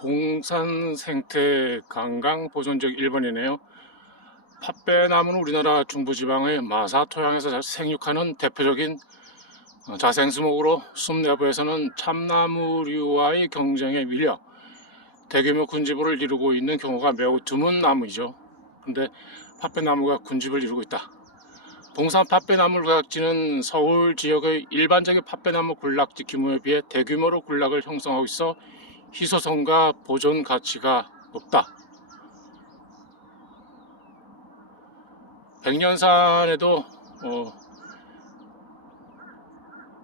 봉산 생태 관광 보존지역 1번이네요. 팥배나무는 우리나라 중부지방의 마사 토양에서 생육하는 대표적인 어, 자생수목으로 숲 내부에서는 참나무류와의 경쟁에 밀려 대규모 군집을 이루고 있는 경우가 매우 드문 나무이죠. 근데 팥배나무가 군집을 이루고 있다. 봉산 팥배나무 군락지는 서울 지역의 일반적인 팥배나무 군락지 규모에 비해 대규모로 군락을 형성하고 있어 희소성과 보존 가치가 높다. 백년산에도 어,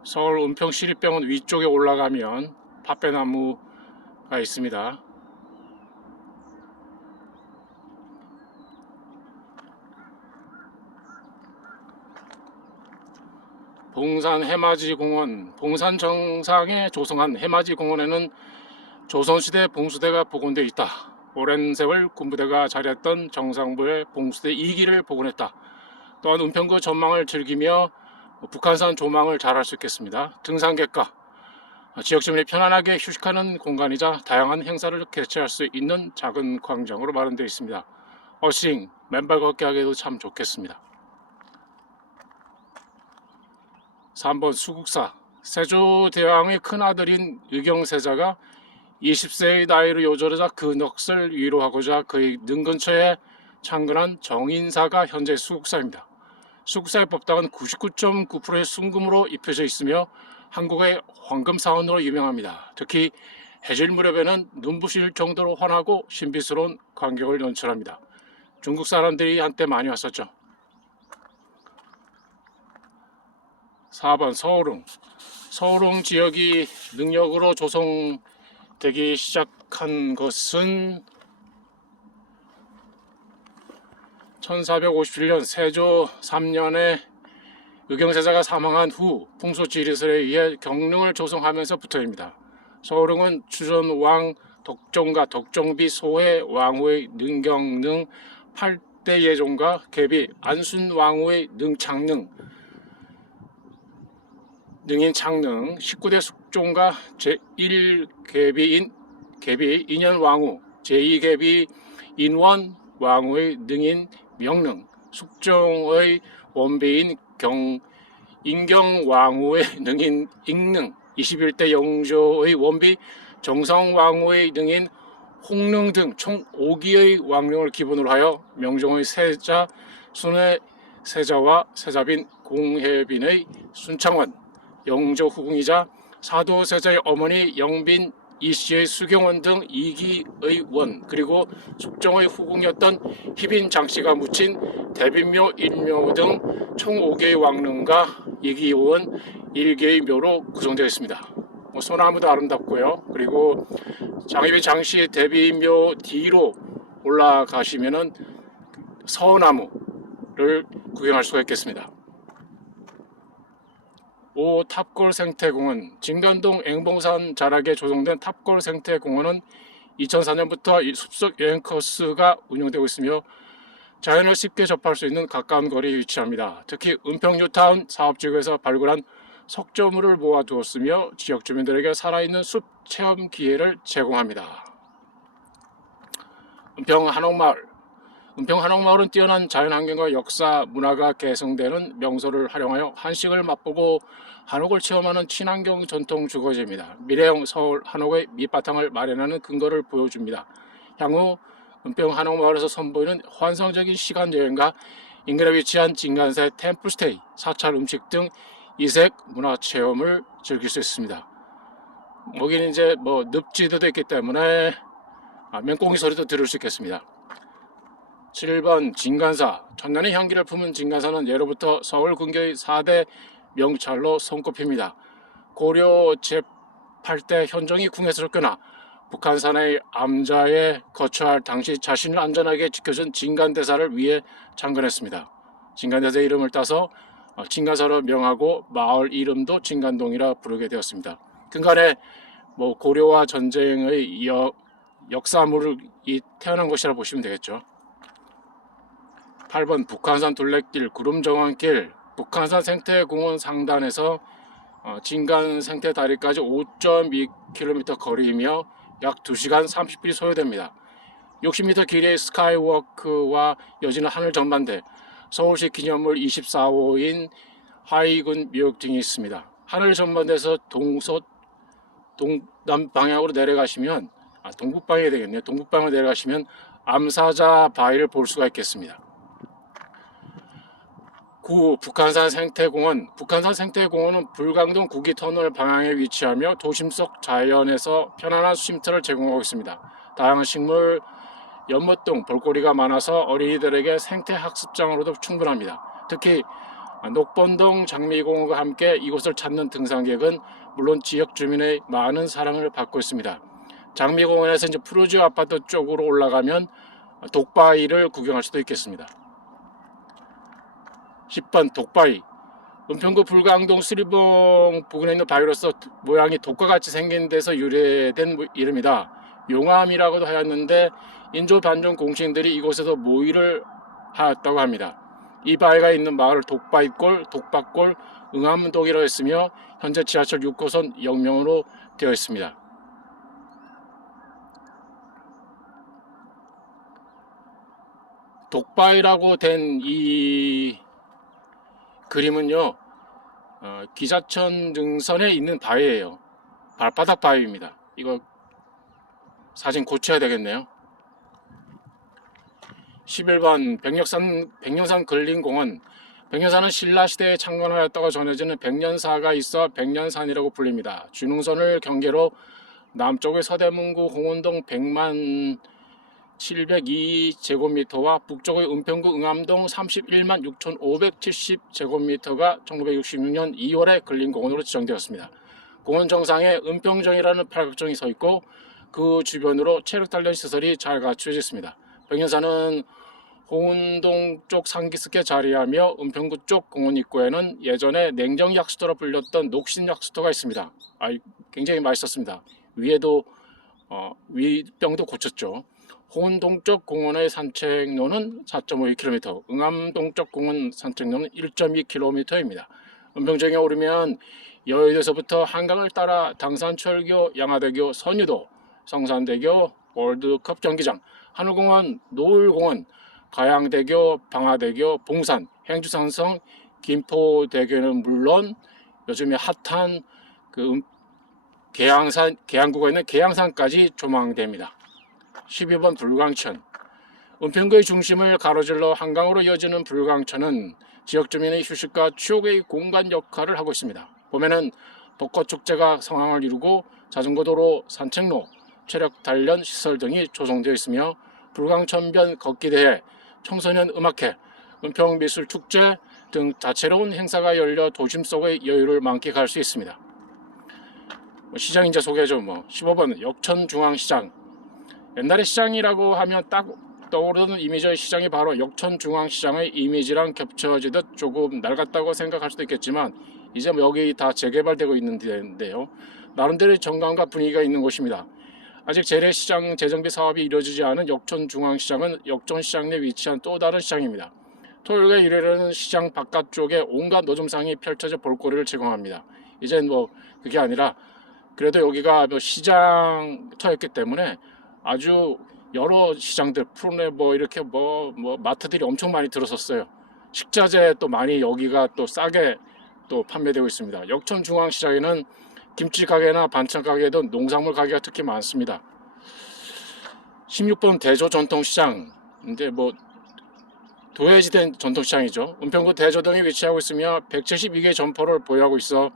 서울 은평 시립병원 위쪽에 올라가면 팥배나무가 있습니다. 봉산 해맞이 공원, 봉산 정상에 조성한 해맞이 공원에는 조선시대 봉수대가 복원되어 있다. 오랜 세월 군부대가 자리했던 정상부의 봉수대 2기를 복원했다. 또한 은평구 전망을 즐기며 북한산 조망을 잘할 수 있겠습니다. 등산객과 지역 주민이 편안하게 휴식하는 공간이자 다양한 행사를 개최할 수 있는 작은 광장으로 마련되어 있습니다. 어싱, 맨발 걷기 하기에도 참 좋겠습니다. 3번 수국사 세조대왕의 큰아들인 의경세자가 20세의 나이로 요절하자 그 넋을 위로하고자 그의 능 근처에 창건한 정인사가 현재 수국사입니다. 수국사의 법당은 99.9%의 순금으로 입혀져 있으며 한국의 황금사원으로 유명합니다. 특히 해질 무렵에는 눈부실 정도로 환하고 신비스러운 광경을 연출합니다. 중국 사람들이 한때 많이 왔었죠. 4번 서울웅 서울웅 지역이 능력으로 조성 되기 시작한 것은 1457년 세조 3년에 의경세자가 사망한 후 풍소지리설에 의해 경릉을 조성하면서부터입니다. 서울웅은 추전왕 덕종과 덕종비 소해 왕후의 능경능 8대 예종과 계비 안순왕후의 능창능 능인 창능 19대 숙종과 제1계비인 계비 인현 왕후 제2계비 인원 왕후의 능인 명능 숙종의 원비인 경 인경 왕후의 능인 익능 21대 영조의 원비 정성 왕후의 능인 홍릉 등 총 5기의 왕릉을 기본으로 하여 명종의 세자 순의 세자와 세자빈 공해빈의 순창원 영조 후궁이자 사도세자의 어머니 영빈 이씨의 수경원 등 이기의 원 그리고 숙종의 후궁이었던 희빈 장씨가 묻힌 대빈묘 일묘 등 총 5개의 왕릉과 이기원 1개의 묘로 구성되어 있습니다. 뭐 소나무도 아름답고요. 그리고 장희빈 장씨 대빈묘 뒤로 올라가시면은 서나무를 구경할 수가 있겠습니다. 오 탑골 생태공원 진간동 앵봉산 자락에 조성된 탑골 생태공원은 2004년부터 숲속 여행 코스가 운영되고 있으며 자연을 쉽게 접할 수 있는 가까운 거리에 위치합니다. 특히 은평 뉴타운 사업지구에서 발굴한 석조물을 모아두었으며 지역 주민들에게 살아있는 숲 체험 기회를 제공합니다. 은평 한옥마을 은평 한옥마을은 뛰어난 자연환경과 역사, 문화가 개성되는 명소를 활용하여 한식을 맛보고 한옥을 체험하는 친환경 전통 주거지입니다. 미래형 서울 한옥의 밑바탕을 마련하는 근거를 보여줍니다. 향후 은평 한옥마을에서 선보이는 환상적인 시간 여행과 인근에 위치한 진간새 템플스테이, 사찰 음식 등 이색 문화 체험을 즐길 수 있습니다. 여기는 이제 뭐 늪지대도 있기 때문에 아, 맹꽁이 소리도 들을 수 있겠습니다. 7번 진간사 천년의 향기를 품은 진간사는 예로부터 서울 근교의 4대 명찰로 손꼽힙니다. 고려 제8대 현종이 궁에서 쫓겨나 북한산의 암자에 거처할 당시 자신을 안전하게 지켜준 진간대사를 위해 창건했습니다. 진간대사의 이름을 따서 어, 진간사로 명하고 마을 이름도 진간동이라 부르게 되었습니다. 근간에 뭐 고려와 전쟁의 여, 역사물이 태어난 것이라 보시면 되겠죠. 8번 북한산 둘레길 구름정원길 북한산 생태공원 상단에서 어, 진간 생태다리까지 5.2km 거리이며 약 2시간 30분이 소요됩니다. 60m 길이의 스카이워크와 여지는 하늘 전반대, 서울시 기념물 24호인 하이군 미역 등이 있습니다. 하늘 전반대에서 동서 동남 방향으로 내려가시면 아 동북 방향이 되겠네요. 동북 방향으로 내려가시면 암사자 바위를 볼 수가 있겠습니다. 9. 북한산 생태공원 북한산 생태공원은 불광동 구기 터널 방향에 위치하며 도심 속 자연에서 편안한 쉼터를 제공하고 있습니다. 다양한 식물, 연못 등, 볼거리가 많아서 어린이들에게 생태 학습장으로도 충분합니다. 특히 녹번동 장미공원과 함께 이곳을 찾는 등산객은 물론 지역 주민의 많은 사랑을 받고 있습니다. 장미공원에서 이제 푸르지오 아파트 쪽으로 올라가면 독바위를 구경할 수도 있겠습니다. 10번 독바위 은평구 불광동 수리봉 부근에 있는 바위로서 모양이 독과 같이 생긴 데서 유래된 이름이다. 용암이라고도 하였는데 인조 반종 공신들이 이곳에서 모의를 하였다고 합니다. 이 바위가 있는 마을을 독바위골, 독박골, 응암동이라고 했으며 현재 지하철 6호선 영명으로 되어 있습니다. 독바위라고 된 이 그림은요 어, 기자천 등선에 있는 바위예요. 발바닥 바위입니다. 이거 사진 고쳐야 되겠네요. 11번 백령산 백령산 근린공원 백년산은 신라시대에 창건하였다고 전해지는 백년사가 있어 백년산이라고 불립니다. 준흥선을 경계로 남쪽의 서대문구 홍원동 100만 702제곱미터와 북쪽의 은평구 응암동 31만 6,570제곱미터가 1966년 2월에 근린공원으로 지정되었습니다. 공원 정상에 은평정이라는 팔각정이 서 있고 그 주변으로 체력 단련 시설이 잘 갖춰져 있습니다. 백년산은 홍은동 쪽 상기슭에 자리하며 은평구 쪽 공원 입구에는 예전에 냉정약수터로 불렸던 녹신약수터가 있습니다. 아, 굉장히 맛있었습니다. 위에도 어, 위병도 고쳤죠. 홍은동 쪽 공원의 산책로는 4.52km, 응암 동 쪽 공원 산책로는 1.2km입니다. 은평정에 오르면 여의도에서부터 한강을 따라 당산철교, 양화대교, 선유도, 성산대교, 월드컵 경기장, 하늘공원, 노을공원, 가양대교, 방화대교, 봉산, 행주산성, 김포대교는 물론 요즘에 핫한 그 음- 계양산, 계양구가 있는 계양산까지 조망됩니다. 12번 불광천. 은평구의 중심을 가로질러 한강으로 이어지는 불광천은 지역 주민의 휴식과 추억의 공간 역할을 하고 있습니다. 봄에는 벚꽃 축제가 성황을 이루고 자전거 도로, 산책로, 체력 단련 시설 등이 조성되어 있으며 불광천변 걷기 대회, 청소년 음악회, 은평 미술 축제 등 다채로운 행사가 열려 도심 속의 여유를 만끽할 수 있습니다. 뭐 시장 이제 소개죠. 뭐 15번 역천중앙시장. 옛날에 시장이라고 하면 딱 떠오르는 이미지의 시장이 바로 역천중앙시장의 이미지랑 겹쳐지듯 조금 낡았다고 생각할 수도 있겠지만 이제 뭐 여기 다 재개발되고 있는 데인데요. 나름대로의 정감과 분위기가 있는 곳입니다. 아직 재래시장 재정비 사업이 이루어지지 않은 역천중앙시장은 역전시장 내 위치한 또 다른 시장입니다. 토요일과 일요일에는 시장 바깥쪽에 온갖 노점상이 펼쳐져 볼거리를 제공합니다. 이젠 뭐 그게 아니라 그래도 여기가 뭐 시장터였기 때문에 아주 여러 시장들 뭐 이렇게 뭐, 뭐 마트들이 엄청 많이 들어섰어요. 식자재 또 많이 여기가 또 싸게 또 판매되고 있습니다. 역천중앙시장에는 김치 가게나 반찬 가게도 농작물 가게가 특히 많습니다. 16번 대조 전통시장. 이제 뭐 도예지된 전통시장이죠. 은평구 대조 동에 위치하고 있으며 172개의 점포를 보유하고 있어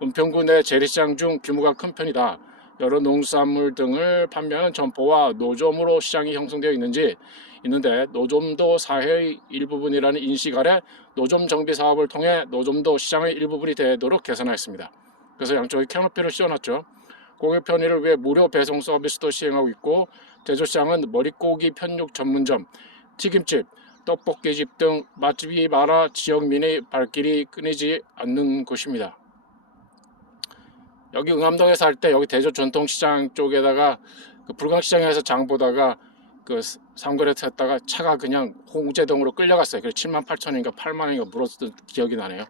은평구 내 재래시장 중 규모가 큰 편이다. 여러 농수산물 등을 판매하는 점포와 노점으로 시장이 형성되어 있는지 있는데 노점도 사회의 일부분이라는 인식 아래 노점 정비 사업을 통해 노점도 시장의 일부분이 되도록 개선하였습니다. 그래서 양쪽에 캐노피를 씌워놨죠. 고객 편의를 위해 무료 배송 서비스도 시행하고 있고 대조시장은 머릿고기 편육 전문점, 튀김집, 떡볶이집 등 맛집이 많아 지역민의 발길이 끊이지 않는 곳입니다. 여기 응암동에 살때 여기 대조 전통시장 쪽에다가 그 불광시장에서 장 보다가 그 삼거리 탔다가 차가 그냥 홍제동으로 끌려갔어요. 그래서 7만 8천 원인가 8만 원인가 물었던 기억이 나네요.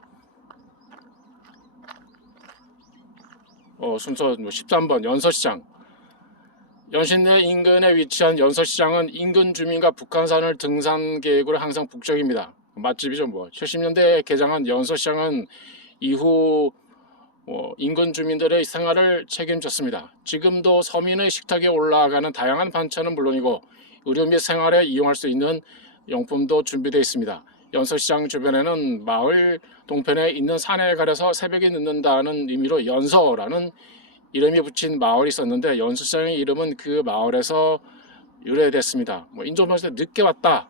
어, 순서 뭐 13번 연서시장. 연신내 인근에 위치한 연서시장은 인근 주민과 북한산을 등산 계획으로 항상 북적입니다. 맛집이죠 뭐. 70년대에 개장한 연서시장은 이후 어, 인근 주민들의 생활을 책임졌습니다. 지금도 서민의 식탁에 올라가는 다양한 반찬은 물론이고 의료 및 생활에 이용할 수 있는 용품도 준비되어 있습니다. 연서시장 주변에는 마을 동편에 있는 산에 가려서 새벽에 늦는다는 의미로 연서라는 이름이 붙인 마을이 있었는데 연서시장의 이름은 그 마을에서 유래됐습니다. 뭐 인조면에서 늦게 왔다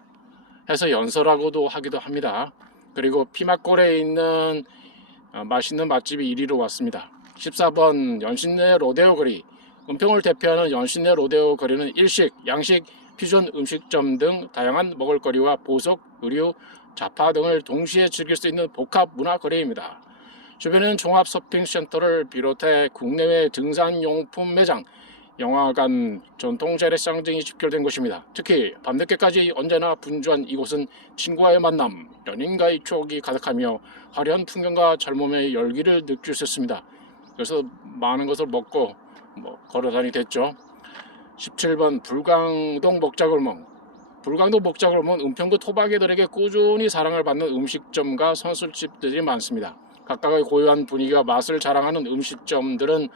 해서 연서라고도 하기도 합니다. 그리고 피막골에 있는 어, 맛있는 맛집이 1위로 왔습니다. 14번 연신내 로데오 거리 은평을 대표하는 연신내 로데오 거리는 일식, 양식, 퓨전 음식점 등 다양한 먹을거리와 보석, 의류, 잡화 등을 동시에 즐길 수 있는 복합 문화 거리입니다. 주변에는 종합 쇼핑센터를 비롯해 국내외 등산용품 매장, 영화관, 전통 재래시장 등이 집결된 곳입니다. 특히 밤늦게까지 언제나 분주한 이곳은 친구와의 만남, 연인과의 추억이 가득하며 화려한 풍경과 젊음의 열기를 느낄 수 있습니다. 그래서 많은 것을 먹고 뭐 걸어다니 됐죠. 17번 불광동 먹자골목 불광동 먹자골목은 은평구 토박이들에게 꾸준히 사랑을 받는 음식점과 선술집들이 많습니다. 각각의 고유한 분위기와 맛을 자랑하는 음식점들은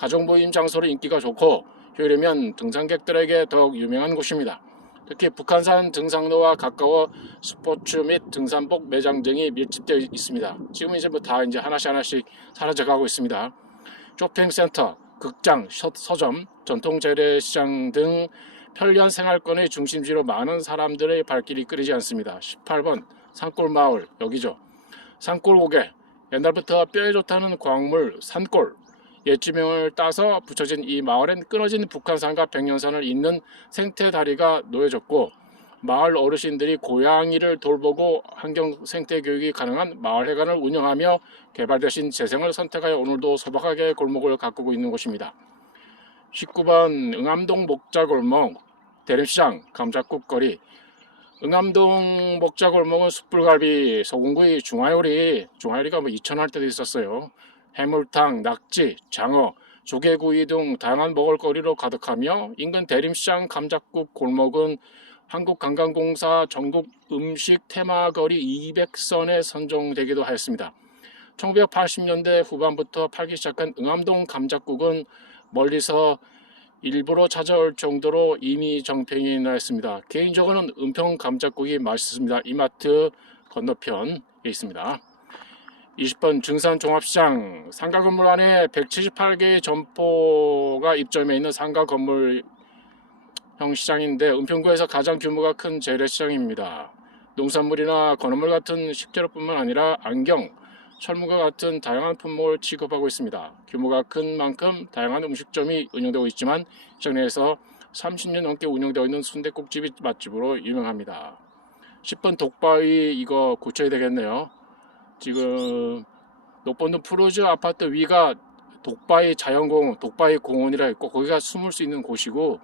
가족 모임 장소로 인기가 좋고 휴일이면 등산객들에게 더욱 유명한 곳입니다. 특히 북한산 등산로와 가까워 스포츠 및 등산복 매장 등이 밀집되어 있습니다. 지금 이제 뭐 다 이제 하나씩 하나씩 사라져가고 있습니다. 쇼핑센터, 극장, 서- 서점, 전통 재래시장 등 편리한 생활권의 중심지로 많은 사람들의 발길이 끓이지 않습니다. 18번 산골 마을 여기죠. 산골 고개 옛날부터 뼈에 좋다는 광물 산골 옛지명을 따서 붙여진 이 마을엔 끊어진 북한산과 백년산을 잇는 생태 다리가 놓여졌고 마을 어르신들이 고양이를 돌보고 환경 생태 교육이 가능한 마을회관을 운영하며 개발되신 재생을 선택하여 오늘도 소박하게 골목을 가꾸고 있는 곳입니다. 19번 응암동 목자골목 대림시장 감자국 거리 응암동 목자골목은 숯불갈비 소금구이 중화요리 중화요리가 뭐 2천 할 때도 있었어요. 해물탕, 낙지, 장어, 조개구이 등 다양한 먹을거리로 가득하며 인근 대림시장 감자국 골목은 한국관광공사 전국 음식 테마거리 200선에 선정되기도 하였습니다. 1980년대 후반부터 팔기 시작한 응암동 감자국은 멀리서 일부러 찾아올 정도로 이미 정평이 나였습니다. 개인적으로는 은평 감자국이 맛있습니다. 이마트 건너편에 있습니다. 20번 증산 종합시장 상가 건물 안에 178개의 점포가 입점해 있는 상가 건물 형 시장인데 은평구에서 가장 규모가 큰 재래시장입니다. 농산물이나 건어물 같은 식재료뿐만 아니라 안경, 철문과 같은 다양한 품목을 취급하고 있습니다. 규모가 큰 만큼 다양한 음식점이 운영되고 있지만 시장 내에서 30년 넘게 운영되고 있는 순대국집이 맛집으로 유명합니다. 10번 독바위 이거 고쳐야 되겠네요. 지금 녹번동 푸르즈 아파트 위가 독바위 자연공원, 독바위 공원이라 있고 거기가 숨을 수 있는 곳이고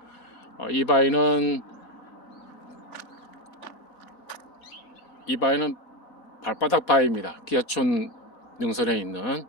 어, 이 바위는 이 바위는 발바닥 바위입니다. 기아촌 능선에 있는